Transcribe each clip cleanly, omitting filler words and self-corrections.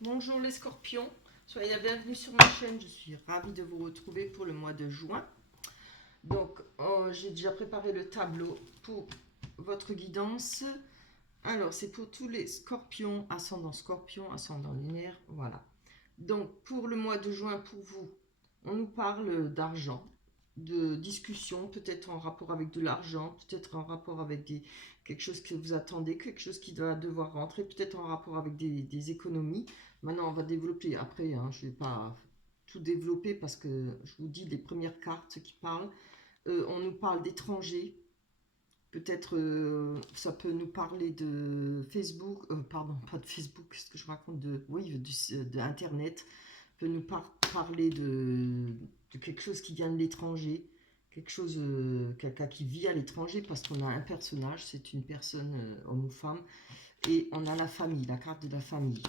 Bonjour les scorpions, soyez la bienvenue sur ma chaîne, je suis ravie de vous retrouver pour le mois de juin. Donc j'ai déjà préparé le tableau pour votre guidance. Alors c'est pour tous les scorpions, ascendant lunaire, voilà. Donc pour le mois de juin, pour vous, on nous parle d'argent, de discussion, peut-être en rapport avec de l'argent, peut-être en rapport avec quelque chose que vous attendez, quelque chose qui va devoir rentrer, peut-être en rapport avec des économies. Maintenant, on va développer après, hein, je ne vais pas tout développer parce que je vous dis les premières cartes qui parlent. On nous parle d'étrangers, peut-être ça peut nous parler de Facebook, pardon, pas de Facebook, qu'est-ce que je raconte de, oui, de Internet, peut nous parler de quelque chose qui vient de l'étranger, quelque chose, quelqu'un qui vit à l'étranger, parce qu'on a un personnage, c'est une personne, homme ou femme, et on a la famille, la carte de la famille.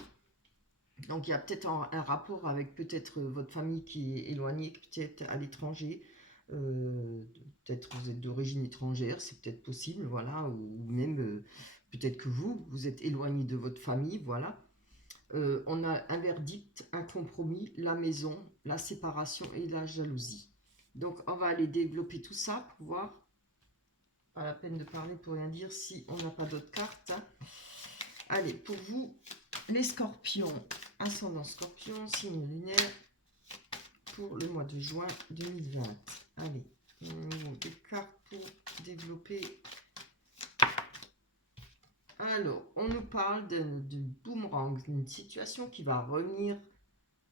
Donc il y a peut-être un rapport avec peut-être votre famille qui est éloignée, peut-être à l'étranger. Peut-être vous êtes d'origine étrangère, c'est peut-être possible, voilà, ou même peut-être que vous êtes éloigné de votre famille, voilà. On a un verdict, un compromis, la maison, la séparation et la jalousie. Donc on va aller développer tout ça pour voir. Pas la peine de parler pour rien dire si on n'a pas d'autres cartes, hein. Allez, pour vous, les scorpions, ascendant scorpion, signe lunaire, pour le mois de juin 2020. Allez, des cartes pour développer. Alors, on nous parle de boomerang, d'une situation qui va revenir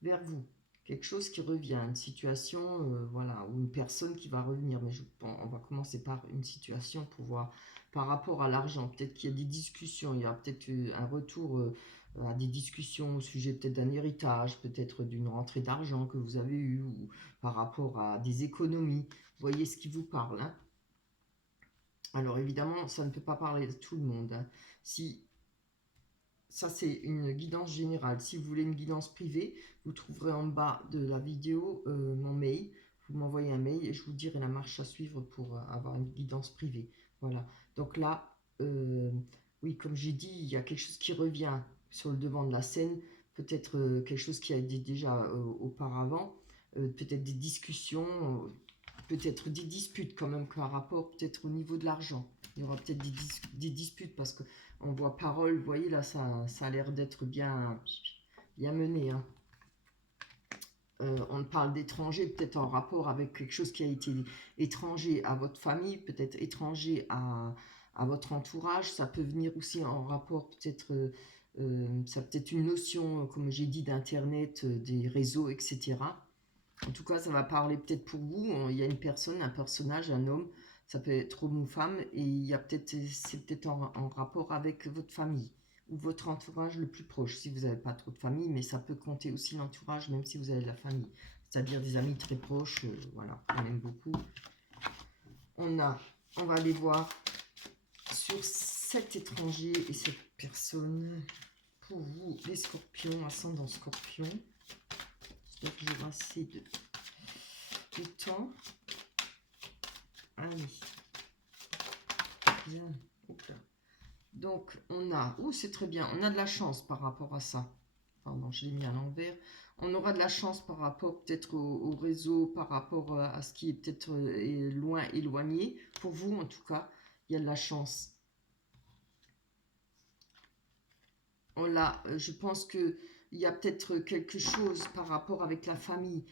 vers vous. Quelque chose qui revient, une situation, voilà, ou une personne qui va revenir. Mais on va commencer par une situation pour voir par rapport à l'argent. Peut-être qu'il y a des discussions, il y a peut-être un retour à des discussions au sujet peut-être d'un héritage, peut-être d'une rentrée d'argent que vous avez eue, ou par rapport à des économies. Vous voyez ce qui vous parle, hein. Alors évidemment, ça ne peut pas parler de tout le monde, hein. Si Ça, c'est une guidance générale. Si vous voulez une guidance privée, vous trouverez en bas de la vidéo mon mail. Vous m'envoyez un mail et je vous dirai la marche à suivre pour avoir une guidance privée. Voilà. Donc là, oui, comme j'ai dit, il y a quelque chose qui revient sur le devant de la scène. Peut-être quelque chose qui a été déjà auparavant. Peut-être des discussions, peut-être des disputes quand même, qu'un rapport peut-être au niveau de l'argent. Il y aura peut-être des disputes parce que on voit parole, vous voyez là, ça a l'air d'être bien mené, hein. On parle d'étranger, peut-être en rapport avec quelque chose qui a été étranger à votre famille, peut-être étranger à votre entourage. Ça peut venir aussi en rapport, peut-être, ça peut être une notion, comme j'ai dit, d'Internet, des réseaux, etc. En tout cas, ça va parler peut-être pour vous. Il y a une personne, un personnage, un homme, ça peut être homme ou femme, et il y a peut-être, c'est peut-être en rapport avec votre famille ou votre entourage le plus proche, si vous n'avez pas trop de famille, mais ça peut compter aussi l'entourage, même si vous avez de la famille, c'est-à-dire des amis très proches, voilà, on aime beaucoup. On va aller voir sur cet étranger et cette personne, pour vous, les scorpions, ascendant scorpion. J'espère que j'aurai assez de temps. Allez. Bien. Donc, on a... Oh, c'est très bien. On a de la chance par rapport à ça. Pardon, je l'ai mis à l'envers. On aura de la chance par rapport peut-être au réseau, par rapport à ce qui est peut-être loin, éloigné. Pour vous, en tout cas, il y a de la chance. Je pense qu'il y a peut-être quelque chose par rapport avec la famille.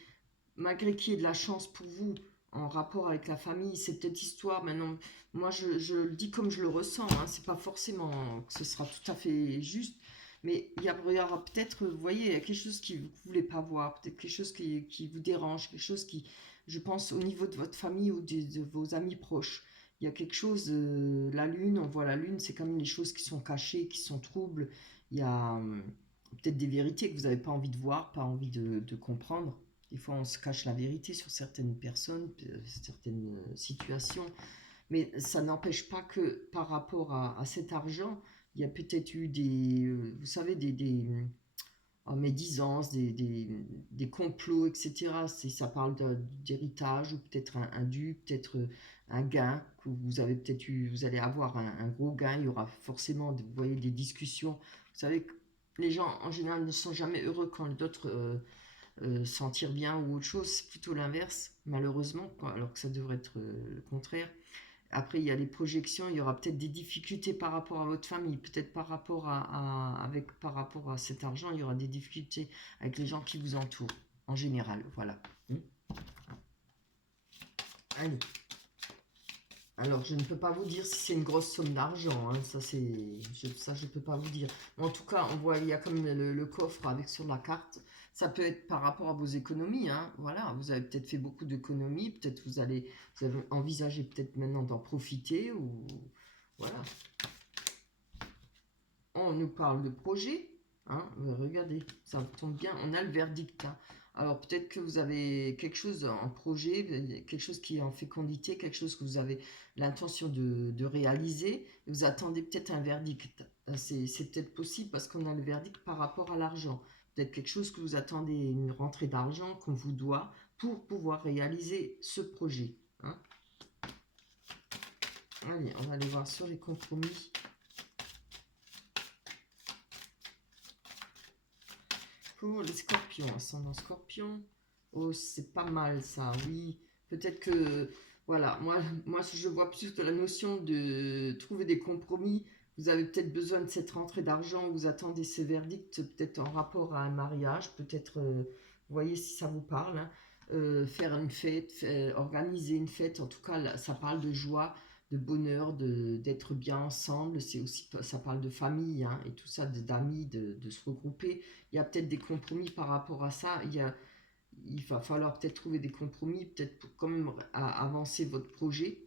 Malgré qu'il y ait de la chance pour vous en rapport avec la famille, c'est peut-être histoire. Maintenant, moi, je le dis comme je le ressens, hein, c'est pas forcément que ce sera tout à fait juste, mais il y aura peut-être, vous voyez, il y a quelque chose que vous ne voulez pas voir, peut-être quelque chose qui vous dérange, quelque chose qui, je pense, au niveau de votre famille ou de vos amis proches. Il y a quelque chose, la lune, on voit la lune, c'est quand même les choses qui sont cachées, qui sont troubles. Il y a peut-être des vérités que vous n'avez pas envie de voir, pas envie de comprendre. Des fois, on se cache la vérité sur certaines personnes, certaines situations, mais ça n'empêche pas que par rapport à cet argent, il y a peut-être eu vous savez, médisances, des complots, etc. Ça parle d'héritage ou peut-être un dû, peut-être un gain que vous avez peut-être eu, vous allez avoir un gros gain, il y aura forcément, vous voyez, des discussions. Vous savez, les gens en général ne sont jamais heureux quand d'autres s'en tirent bien ou autre chose. C'est plutôt l'inverse, malheureusement, quoi, alors que ça devrait être le contraire. Après, il y a les projections, il y aura peut-être des difficultés par rapport à votre famille, peut-être par rapport par rapport à cet argent, il y aura des difficultés avec les gens qui vous entourent, en général, voilà. Allez. Alors, je ne peux pas vous dire si c'est une grosse somme d'argent, hein, ça je ne peux pas vous dire. Mais en tout cas, on voit, il y a comme le coffre avec sur la carte. Ça peut être par rapport à vos économies, hein, voilà. Vous avez peut-être fait beaucoup d'économies, peut-être vous avez envisagé peut-être maintenant d'en profiter, ou voilà. On nous parle de projet, hein, regardez, ça tombe bien, on a le verdict, hein. Alors peut-être que vous avez quelque chose en projet, quelque chose qui est en fécondité, quelque chose que vous avez l'intention de réaliser, et vous attendez peut-être un verdict. C'est peut-être possible parce qu'on a le verdict par rapport à l'argent. Peut-être quelque chose que vous attendez, une rentrée d'argent qu'on vous doit pour pouvoir réaliser ce projet, hein. Allez, on va aller voir sur les compromis. Pour les scorpions, ascendant scorpion, oh c'est pas mal ça, oui, peut-être que, voilà, moi je vois plus que la notion de trouver des compromis, vous avez peut-être besoin de cette rentrée d'argent, vous attendez ces verdicts, peut-être en rapport à un mariage, peut-être, vous voyez si ça vous parle, hein, faire une fête, organiser une fête, en tout cas là, ça parle de joie, de bonheur, d'être bien ensemble, c'est aussi, ça parle de famille, hein, et tout ça, d'amis, de se regrouper. Il y a peut-être des compromis par rapport à ça. Il va falloir peut-être trouver des compromis, peut-être pour quand même avancer votre projet,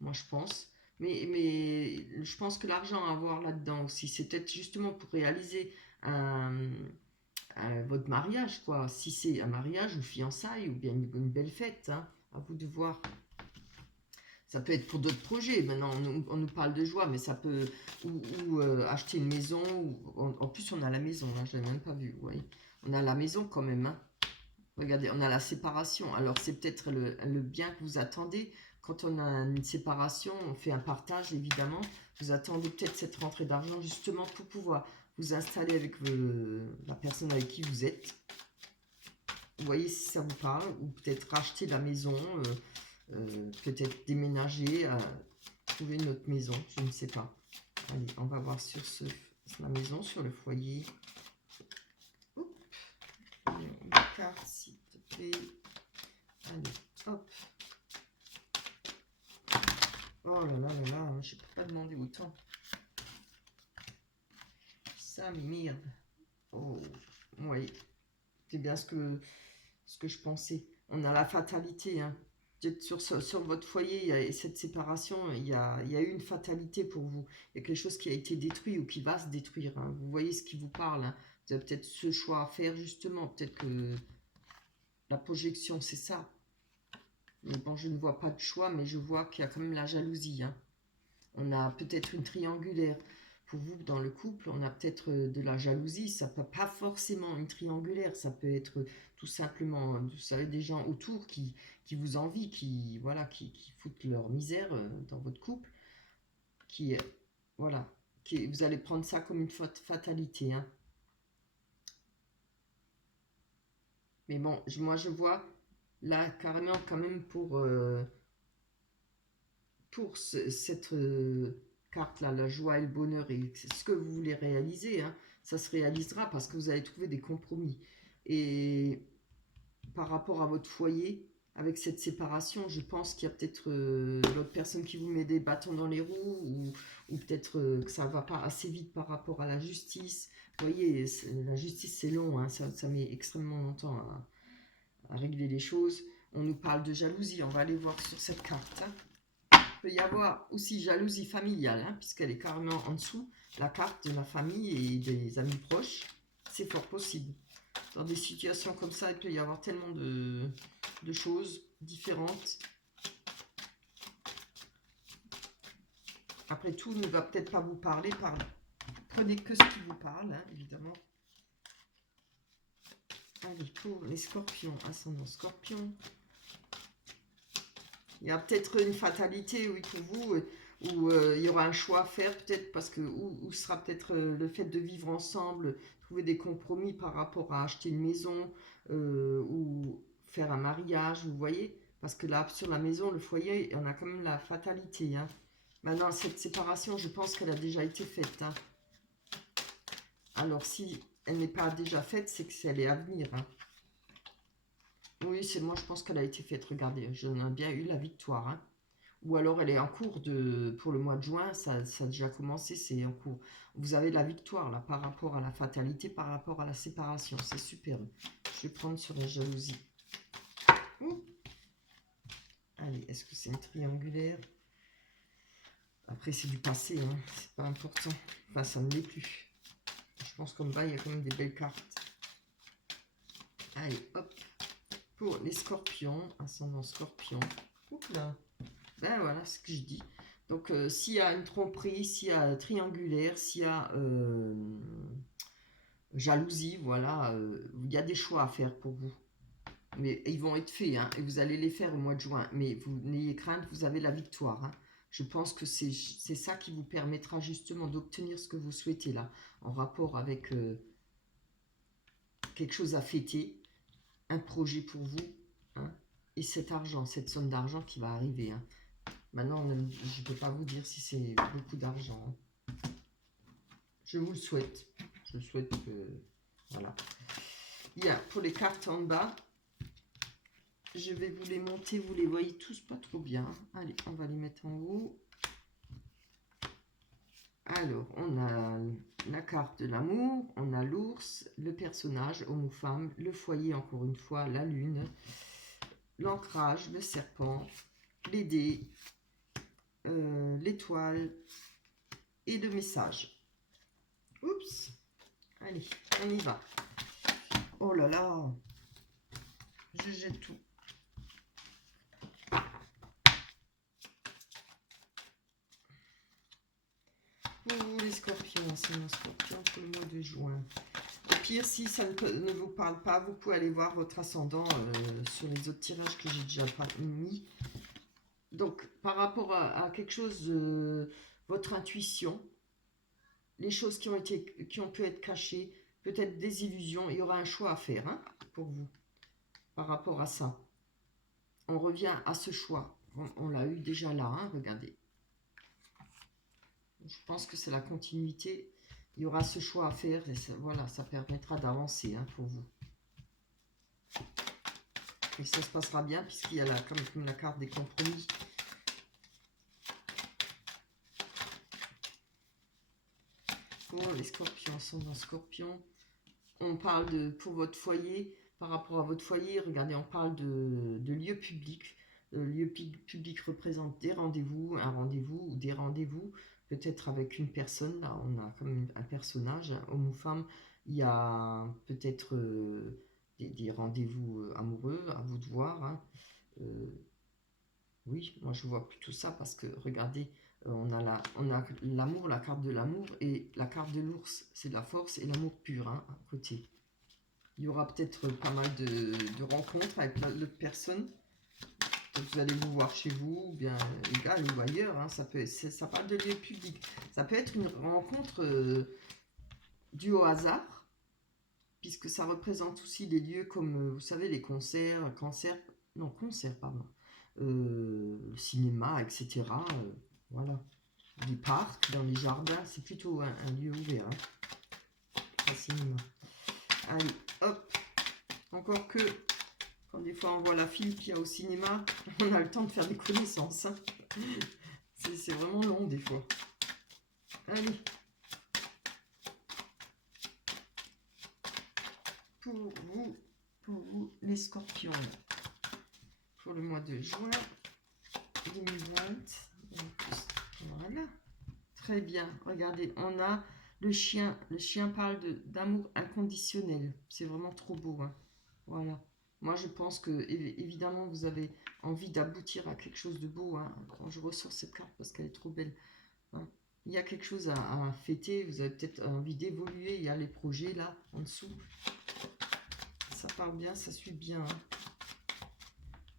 moi je pense. Mais je pense que l'argent à avoir là-dedans aussi, c'est peut-être justement pour réaliser votre mariage, quoi. Si c'est un mariage ou fiançailles ou bien une belle fête, hein, à vous de voir. Ça peut être pour d'autres projets. Maintenant, on nous parle de joie, mais ça peut... Ou acheter une maison. En plus, on a la maison, hein, je ne l'ai même pas vu. Vous voyez. On a la maison quand même. Hein. Regardez, on a la séparation. Alors, c'est peut-être le bien que vous attendez. Quand on a une séparation, on fait un partage, évidemment. Vous attendez peut-être cette rentrée d'argent, justement, pour pouvoir vous installer avec la personne avec qui vous êtes. Vous voyez si ça vous parle. Ou peut-être racheter la maison... peut-être déménager, trouver une autre maison, je ne sais pas. Allez, on va voir sur la maison, sur le foyer. Oups. Une carte, s'il te plaît. Allez, hop. Oh là là là là, je ne peux pas demander autant. Ça m'énerve. Oh, oui. C'est bien ce que je pensais. On a la fatalité, hein. Sur votre foyer, il y a cette séparation, il y a eu une fatalité pour vous. Il y a quelque chose qui a été détruit ou qui va se détruire, hein. Vous voyez ce qui vous parle, hein. Vous avez peut-être ce choix à faire, justement. Peut-être que la projection, c'est ça. Mais bon, je ne vois pas de choix, mais je vois qu'il y a quand même la jalousie, hein. On a peut-être une triangulaire. Pour vous, dans le couple, on a peut-être de la jalousie. Ça peut pas forcément une triangulaire. Ça peut être tout simplement, vous savez, des gens autour qui vous envient, voilà, qui foutent leur misère dans votre couple. Voilà, vous allez prendre ça comme une fatalité, hein. Mais bon, moi je vois là carrément quand même pour cette carte-là, la joie et le bonheur, et ce que vous voulez réaliser, hein, ça se réalisera parce que vous allez trouver des compromis. Et par rapport à votre foyer, avec cette séparation, je pense qu'il y a peut-être l'autre personne qui vous met des bâtons dans les roues, ou peut-être que ça ne va pas assez vite par rapport à la justice. Vous voyez, la justice c'est long, hein, ça met extrêmement longtemps à régler les choses. On nous parle de jalousie, on va aller voir sur cette carte, hein. Il peut y avoir aussi jalousie familiale, hein, puisqu'elle est carrément en dessous, la carte de la famille et des amis proches. C'est fort possible. Dans des situations comme ça, il peut y avoir tellement de choses différentes. Après, tout ne va peut-être pas vous parler. Prenez que ce qui vous parle, hein, évidemment. Allez, pour les scorpions, ascendant scorpion. Il y a peut-être une fatalité, oui, pour vous. Ou il y aura un choix à faire peut-être parce que, ou sera peut-être le fait de vivre ensemble, trouver des compromis par rapport à acheter une maison ou faire un mariage, vous voyez. Parce que là, sur la maison, le foyer, on a quand même la fatalité. Hein. Maintenant, cette séparation, je pense qu'elle a déjà été faite. Hein. Alors, si elle n'est pas déjà faite, c'est qu'elle est à venir. Hein. Oui, c'est moi, je pense qu'elle a été faite. Regardez, j'en ai bien eu la victoire. Hein. Ou alors elle est en cours pour le mois de juin, ça a déjà commencé, c'est en cours. Vous avez la victoire là par rapport à la fatalité, par rapport à la séparation, c'est superbe. Je vais prendre sur la jalousie. Ouh. Allez, est-ce que c'est une triangulaire? Après c'est du passé, hein. C'est pas important. Enfin ça ne l'est plus. Je pense qu'en bas il y a quand même des belles cartes. Allez, hop. Pour les scorpions, ascendant scorpion. Oups là. Ben voilà ce que je dis. Donc s'il y a une tromperie, s'il y a triangulaire, s'il y a jalousie, voilà, il y a des choix à faire pour vous. Mais ils vont être faits, hein, et vous allez les faire au mois de juin. Mais vous n'ayez crainte, vous avez la victoire. Hein. Je pense que c'est ça qui vous permettra justement d'obtenir ce que vous souhaitez là, en rapport avec quelque chose à fêter, un projet pour vous, hein, et cet argent, cette somme d'argent qui va arriver. Hein. Maintenant, je ne peux pas vous dire si c'est beaucoup d'argent. Hein. Je vous le souhaite. Je souhaite que... Voilà. Il y a pour les cartes en bas, je vais vous les monter, vous les voyez tous pas trop bien. Allez, on va les mettre en haut. Alors, on a la carte de l'amour, on a l'ours, le personnage, homme ou femme, le foyer, encore une fois, la lune, l'ancrage, le serpent, les dés, l'étoile et le message. Oups. Allez, on y va. Oh là là, je jette tout. Pour les scorpions, c'est un scorpion pour le mois de juin. Au pire, si ça ne vous parle pas, vous pouvez aller voir votre ascendant sur les autres tirages que j'ai déjà mis. Donc, par rapport à quelque chose, votre intuition, les choses qui ont pu être cachées, peut-être des illusions, il y aura un choix à faire hein, pour vous par rapport à ça. On revient à ce choix. On l'a eu déjà là, hein, regardez. Je pense que c'est la continuité. Il y aura ce choix à faire et ça, voilà, ça permettra d'avancer hein, pour vous. Et ça se passera bien puisqu'il y a comme la carte des compromis. Pour les scorpions, ascendant scorpion, on parle pour votre foyer, par rapport à votre foyer, regardez, on parle de lieu public. Le lieu public représente des rendez-vous, un rendez-vous ou des rendez-vous, peut-être avec une personne, là on a comme un personnage, homme ou femme, il y a peut-être des rendez-vous amoureux, à vous de voir. Hein. Oui, moi je vois plutôt ça parce que regardez, on a l'amour, la carte de l'amour et la carte de l'ours, c'est de la force et l'amour pur hein, à côté. Il y aura peut-être pas mal de rencontres avec l'autre personne. Vous allez vous voir chez vous, ou bien égal ou ailleurs. Hein, ça parle de lieu public. Ça peut être une rencontre due au hasard, puisque ça représente aussi des lieux comme, vous savez, les concerts, pardon, le cinéma, etc. Voilà. Les parcs, dans les jardins, c'est plutôt un lieu ouvert. Hein, pas cinéma. Allez, hop. Encore que, quand des fois on voit la file qu'il y a au cinéma, on a le temps de faire des connaissances. Hein. C'est vraiment long des fois. Allez. Pour vous les scorpions. Pour le mois de juin 2020. Voilà. Très bien. Regardez, on a le chien. Le chien parle d'amour inconditionnel. C'est vraiment trop beau. Hein. Voilà. Moi, je pense que, évidemment, vous avez envie d'aboutir à quelque chose de beau. Hein. Quand je ressors cette carte parce qu'elle est trop belle. Hein. Il y a quelque chose à fêter. Vous avez peut-être envie d'évoluer. Il y a les projets là, en dessous. Ça parle bien, ça suit bien. Hein.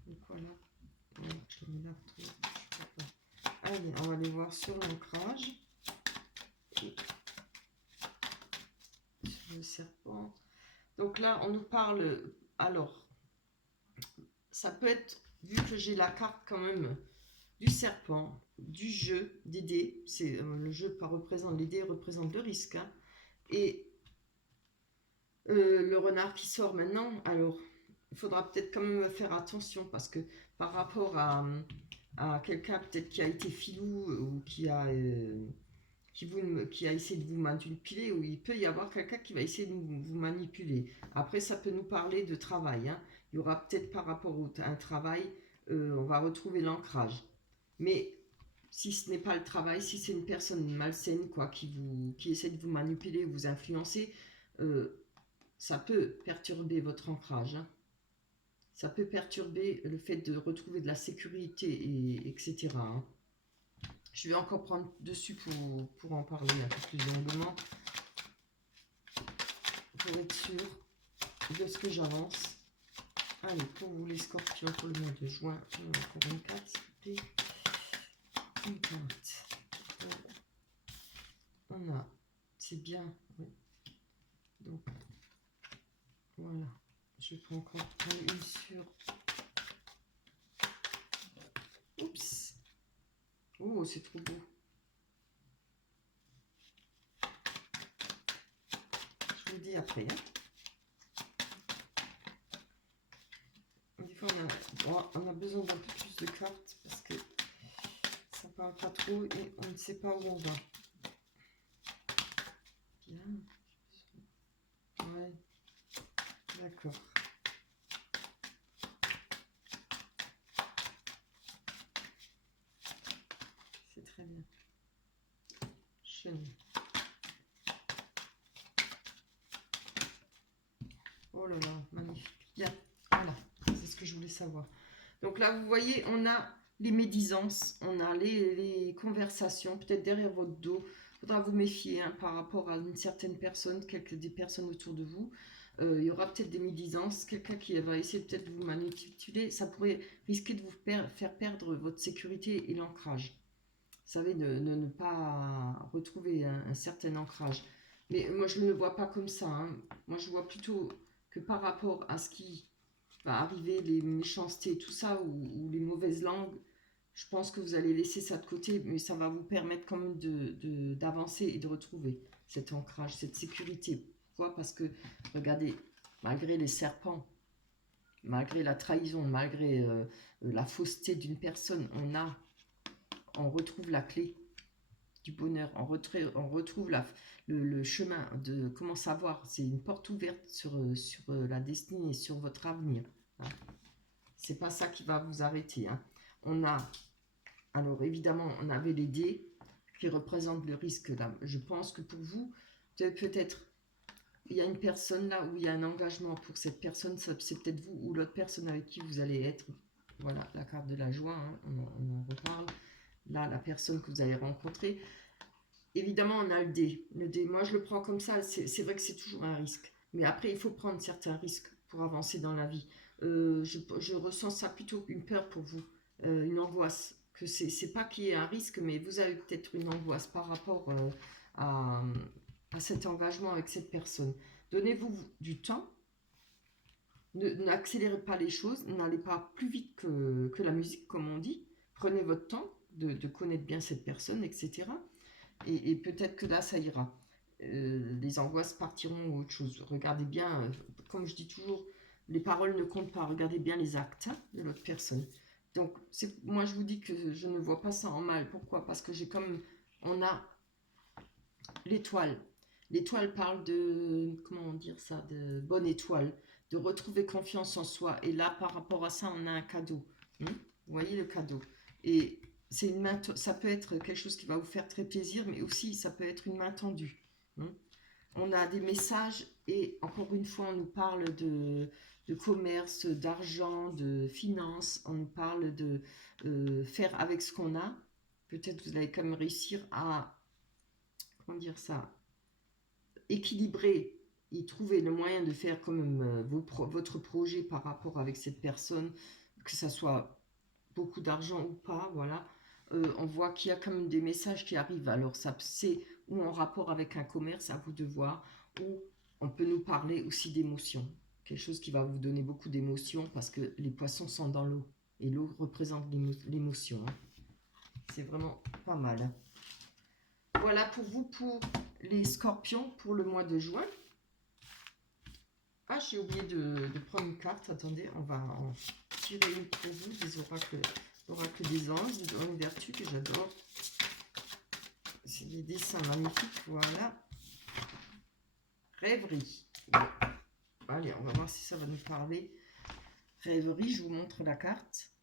Donc voilà. Je le mets là. Allez, on va aller voir sur l'ancrage. Et sur le serpent. Donc là, on nous parle... Alors, ça peut être, vu que j'ai la carte quand même du serpent, du jeu, des dés. C'est le jeu représente, les dés représentent le risque. Hein, et le renard qui sort maintenant, alors il faudra peut-être quand même faire attention parce que par rapport à quelqu'un peut-être qui a été filou ou qui a essayé de vous manipuler, ou il peut y avoir quelqu'un qui va essayer de vous manipuler. Après, ça peut nous parler de travail. Hein. Il y aura peut-être par rapport à un travail, on va retrouver l'ancrage. Mais si ce n'est pas le travail, si c'est une personne malsaine quoi, qui essaie de vous manipuler, vous influencer, ça peut perturber votre ancrage. Hein. Ça peut perturber le fait de retrouver de la sécurité, etc. Hein. Je vais encore prendre dessus pour en parler un peu plus longuement, pour être sûr de ce que j'avance. Allez, pour vous les scorpions pour le mois de juin, pour une carte, s'il vous plaît. Une carte. On a, c'est bien, oui. Donc, voilà. Je peux encore prendre une sur... Oups. Oh, c'est trop beau. Je vous dis après. Hein. Des fois, on a besoin d'un peu plus de cartes parce que ça parle pas trop et on ne sait pas où on va. Bien. Ouais. D'accord. C'est très bien. Chenille. Oh là là, magnifique. Bien. Voilà, c'est ce que je voulais savoir. Donc là, vous voyez, on a les médisances, on a les conversations, peut-être derrière votre dos. Il faudra vous méfier hein, par rapport à une certaine personne, des personnes autour de vous. Il y aura peut-être des médisances, quelqu'un qui va essayer peut-être de vous manipuler. Ça pourrait risquer de vous faire perdre votre sécurité et l'ancrage. Vous savez, ne pas retrouver un certain ancrage. Mais moi, je ne le vois pas comme ça. Hein. Moi, je vois plutôt que par rapport à ce qui va arriver, les méchancetés, tout ça, ou les mauvaises langues, je pense que vous allez laisser ça de côté, mais ça va vous permettre quand même d'avancer et de retrouver cet ancrage, cette sécurité. Pourquoi? Parce que, regardez, malgré les serpents, malgré la trahison, malgré la fausseté d'une personne, on retrouve la clé du bonheur, on retrouve le chemin de comment savoir, c'est une porte ouverte sur la destinée, sur votre avenir. Hein. C'est pas ça qui va vous arrêter. Hein. On a, alors évidemment, on avait les dés qui représentent le risque. Là. Je pense que pour vous, peut-être, il y a une personne là où il y a un engagement pour cette personne, c'est peut-être vous ou l'autre personne avec qui vous allez être. Voilà, la carte de la joie, hein, on en reparle. Là, la personne que vous allez rencontrer. Évidemment, on a le dé. Le dé, moi, je le prends comme ça. C'est vrai que c'est toujours un risque. Mais après, il faut prendre certains risques pour avancer dans la vie. Je ressens ça plutôt une peur pour vous, une angoisse. Que c'est pas qu'il y ait un risque, mais vous avez peut-être une angoisse par rapport à, à cet engagement avec cette personne. Donnez-vous du temps. N'accélérez pas les choses. N'allez pas plus vite que la musique, comme on dit. Prenez votre temps de connaître bien cette personne, etc. Et peut-être que là, ça ira. Les angoisses partiront ou autre chose. Regardez bien, comme je dis toujours, les paroles ne comptent pas. Regardez bien les actes hein, de l'autre personne. Donc, moi, je vous dis que je ne vois pas ça en mal. Pourquoi? Parce que j'ai comme... On a l'étoile. L'étoile parle de... Comment dire ça? De bonne étoile. De retrouver confiance en soi. Et là, par rapport à ça, on a un cadeau. Vous voyez le cadeau. Et ça peut être quelque chose qui va vous faire très plaisir, mais aussi ça peut être une main tendue. On a des messages et encore une fois, on nous parle de commerce, d'argent, de finances. On nous parle de faire avec ce qu'on a. Peut-être vous allez quand même réussir à, comment dire ça, équilibrer et trouver le moyen de faire quand même votre projet par rapport avec cette personne, que ça soit beaucoup d'argent ou pas, voilà. on voit qu'il y a quand même des messages qui arrivent. Alors, ça c'est ou en rapport avec un commerce, à vous de voir, ou on peut nous parler aussi d'émotions. Quelque chose qui va vous donner beaucoup d'émotions parce que les poissons sont dans l'eau. Et l'eau représente l'émotion. Hein. C'est vraiment pas mal. Voilà pour vous, pour les scorpions, pour le mois de juin. Ah, j'ai oublié de prendre une carte. Attendez, on va en tirer une pour vous, des oracles des anges, des vertus que j'adore. C'est des dessins magnifiques, voilà. Rêverie. Bon. Allez, on va voir si ça va nous parler. Rêverie, je vous montre la carte.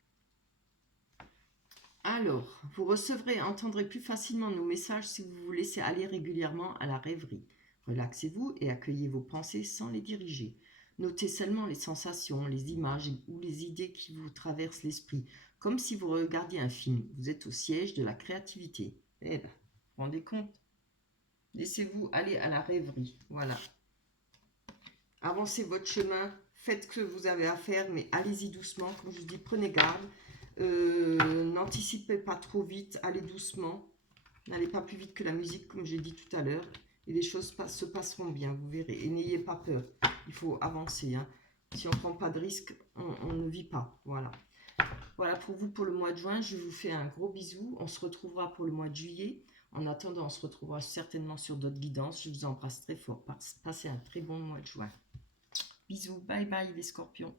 Alors, vous recevrez et entendrez plus facilement nos messages si vous vous laissez aller régulièrement à la rêverie. Relaxez-vous et accueillez vos pensées sans les diriger. Notez seulement les sensations, les images ou les idées qui vous traversent l'esprit, comme si vous regardiez un film. Vous êtes au siège de la créativité. Eh bien, vous vous rendez compte? Laissez-vous aller à la rêverie. Voilà. Avancez votre chemin, faites ce que vous avez à faire, mais allez-y doucement. Comme je vous dis, prenez garde. N'anticipez pas trop vite, allez doucement. N'allez pas plus vite que la musique, comme j'ai dit tout à l'heure. Et les choses se passeront bien, vous verrez. Et n'ayez pas peur, il faut avancer. Hein. Si on ne prend pas de risque, on ne vit pas. Voilà. Voilà pour vous pour le mois de juin. Je vous fais un gros bisou. On se retrouvera pour le mois de juillet. En attendant, on se retrouvera certainement sur d'autres guidances. Je vous embrasse très fort. Passez un très bon mois de juin. Bisous, bye bye les scorpions.